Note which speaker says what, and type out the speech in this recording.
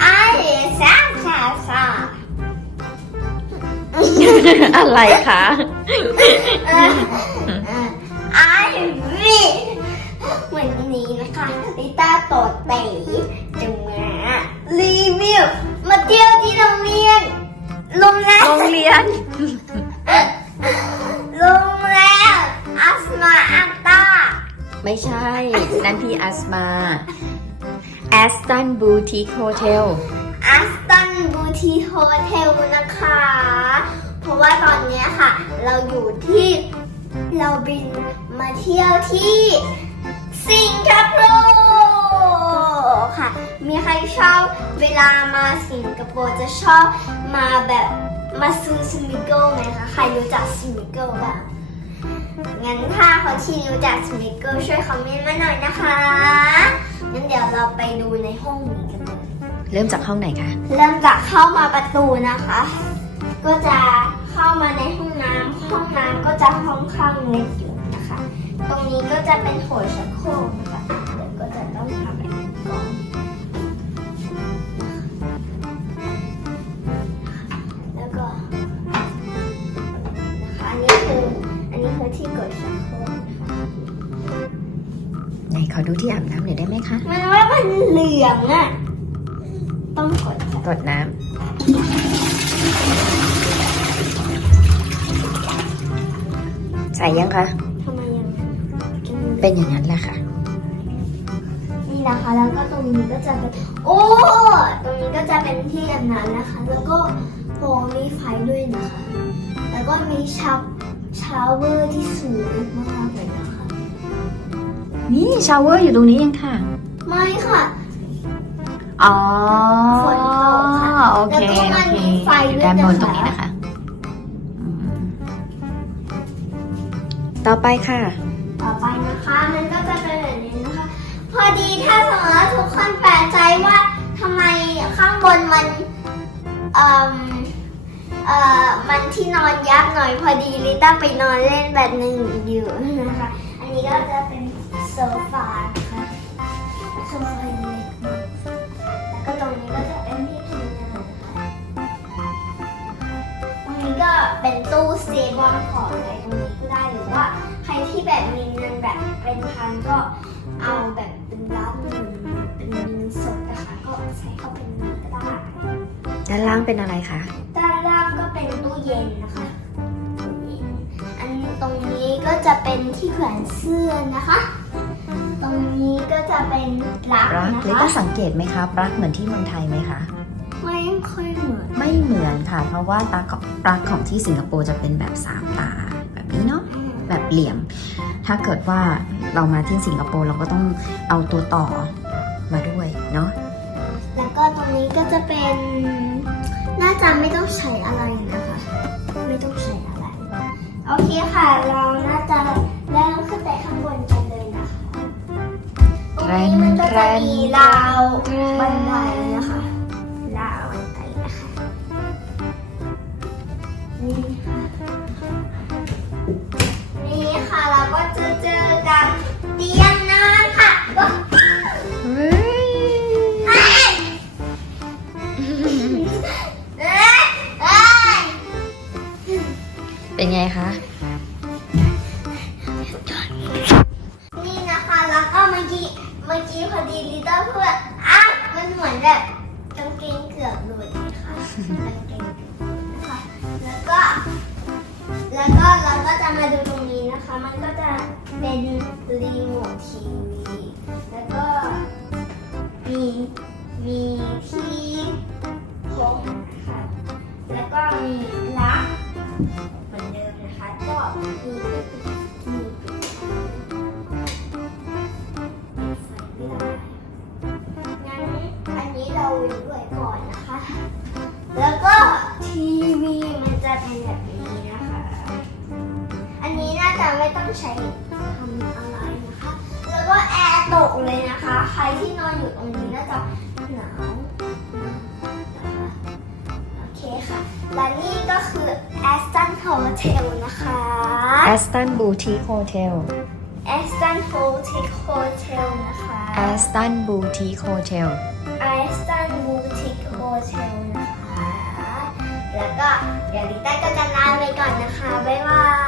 Speaker 1: ไอ้สาขาสา
Speaker 2: อะไรคะ
Speaker 1: ไอ้วิวันนี้นะคะลิต้าโตดเต๋จะมารีวิวมาเที่ยวที่โรงเรียนโรงแรม
Speaker 2: โรงเรียน
Speaker 1: โรงแรมอัสมาอัตตา
Speaker 2: ไม่ใช่ นั่นพี่อัสมา แอสตันบูติคโฮเทล
Speaker 1: อัสตันบูทีโฮเทลนะคะ เพราะว่าตอนนี้ค่ะ เราอยู่ที่เราบินมาเที่ยวที่สิงคโปร์ค่ะ มีใครชอบเวลามาสิงคโปร์จะชอบมาแบบมาซูสมิโกไหมคะ ใครรู้จักสมิโกบ้างงั้นถ้าคนที่รู้จักสมิโกช่วยคอมเมนต์มาหน่อยนะคะ งั้นเดี๋ยวเราไปดูในห้องนี้กันเลย
Speaker 2: เริ่มจากห้องไหนคะ
Speaker 1: เริ่มจากเข้ามาประตูนะคะ ก็จะเข้ามาในห้องน้ำห้องน้ำก็จะห้องข้างเล็กอยู่นะคะ ตรงนี้ก็จะเป็นโถชักโครกนะคะเดี๋ยวก็จะต้องทำ อดู
Speaker 2: ที่อาบน้ำหน่อยได้ไหมคะ
Speaker 1: มันว่ามันเหลืองอะต้องกดค่ะ
Speaker 2: กดน้ำใส่ยังคะ
Speaker 1: ทำไมยัง
Speaker 2: เป็นอย่างนั้นแหละค่ะ
Speaker 1: นี่นะคะ แล้วก็ตรงนี้ก็จะเป็น โอ้ ตรงนี้ก็จะเป็นที่อาบน้ำนะคะ แล้วก็โหมีไฟด้วยนะคะ แล้วก็มีชับชาวเวอร์ที่สูงมากเลยนะคะ
Speaker 2: นี่ชาวเวอร์อยู่ตรงนี้ยังค่ะ
Speaker 1: ไม่ค่ะ
Speaker 2: อ๋อ
Speaker 1: ฝนตกค่ะ
Speaker 2: โอเค
Speaker 1: แล้วก็มัน
Speaker 2: โอเค
Speaker 1: มีไฟด้วย
Speaker 2: ด้านบน
Speaker 1: นะคะ
Speaker 2: ตรงนี้นะคะอืมต่อไปค่ะ
Speaker 1: ต่อไปนะคะ มันก็จะเป็นแบบนี้นะคะ พอดีถ้าสมมติว่าทุกคนแปลกใจว่าทำไมข้างบนมันเอ่อเอ่อมันที่นอนยับหน่อยพอดีลิต้าไปนอนเล่นแบบหนึ่งอยู่นะคะ อันนี้ก็จะเป็นโซฟานะคะโซฟาเล็กมากแล้วก็ตรงนี้ก็จะเป็นที่ทำงานนะคะตรงนี้ก็เป็นตู้เซฟวางของอะไรตรงนี้ก็ได้หรือว่าใครที่แบบมีเงินแบบเป็นพันก็เอาแบบเป็นล้านหนึ่งเป็นเงินสดนะคะก็ใส่เข้าไปในนี้ก็ได้
Speaker 2: ด้านล่างเป็นอะไรคะ
Speaker 1: ด้านล่างก็เป็นตู้เย็นนะคะตู้เย็นอันตรงนี้ก็จะเป็นที่แขวนเสื้อนะคะต รงนี้ก็จะเป็นปลั๊ก
Speaker 2: ปลั๊ก
Speaker 1: นะ
Speaker 2: เลย
Speaker 1: คะ
Speaker 2: ต้องสังเกตไหมคะปลั๊กเหมือนที่เมืองไทยไหมคะ
Speaker 1: ไม่ค่อยเหมือน
Speaker 2: ไม่เหมือนค่ะ เพราะว่าปลั๊กของปลั๊กของที่สิงคโปร์จะเป็นแบบสามตาแบบนี้เนาะ แบบเหลี่ยม ถ้าเกิดว่าเรามาที่สิงคโปร์เราก็ต้องเอาตัวต่อมาด้วยเนาะ
Speaker 1: แล้วก็ตรงนี้ก็จะเป็น น่าจะไม่ต้องใช้อะไร นี้มันก็จะมีราวบันไดนะคะราวบันไดนะคะนี่ค่ะนี่ค่ะเราก็จะเจอกับเตียงนอนค่ะว้าว
Speaker 2: เฮ้ย
Speaker 1: เอ้ยเอ้ยเอ้ย
Speaker 2: เป็นไงคะ
Speaker 1: มื่อกี้พอดีลิต้าพูดว่าอ้ามันเหมือนแบบกางเกงเกือบหลุดนะคะกางเกงเกือบหลุดนะคะ แล้วก็ แล้วก็เราก็จะมาดูตรงนี้นะคะ มันก็จะเป็นรีโมททีวี แล้วก็มีมีที่พกนะคะแล้วก็มีลัก นนี้เราไว้ด้วยก่อนนะคะ แล้วก็ทีวีมันจะเป็นแบบนี้นะคะ อันนี้น่าจะไม่ต้องใช้ทำอะไรนะคะ แล้วก็แอร์ตกเลยนะคะ ใครที่นอนอยู่ตรงนี้น่าจะหนาวนะคะโอเคค่ะ และนี่ก็คือ Aston Hotel นะคะ
Speaker 2: แอสตันบูติคโฮเทล
Speaker 1: Aston Hotel Hotel นะคะ
Speaker 2: แอสตันบูติคโฮเทล
Speaker 1: ไอสตันบูติกโฮเทลนะคะ แล้วก็เดี๋ยวลิต้าก็จะลาไปก่อนนะคะ บ๊ายบาย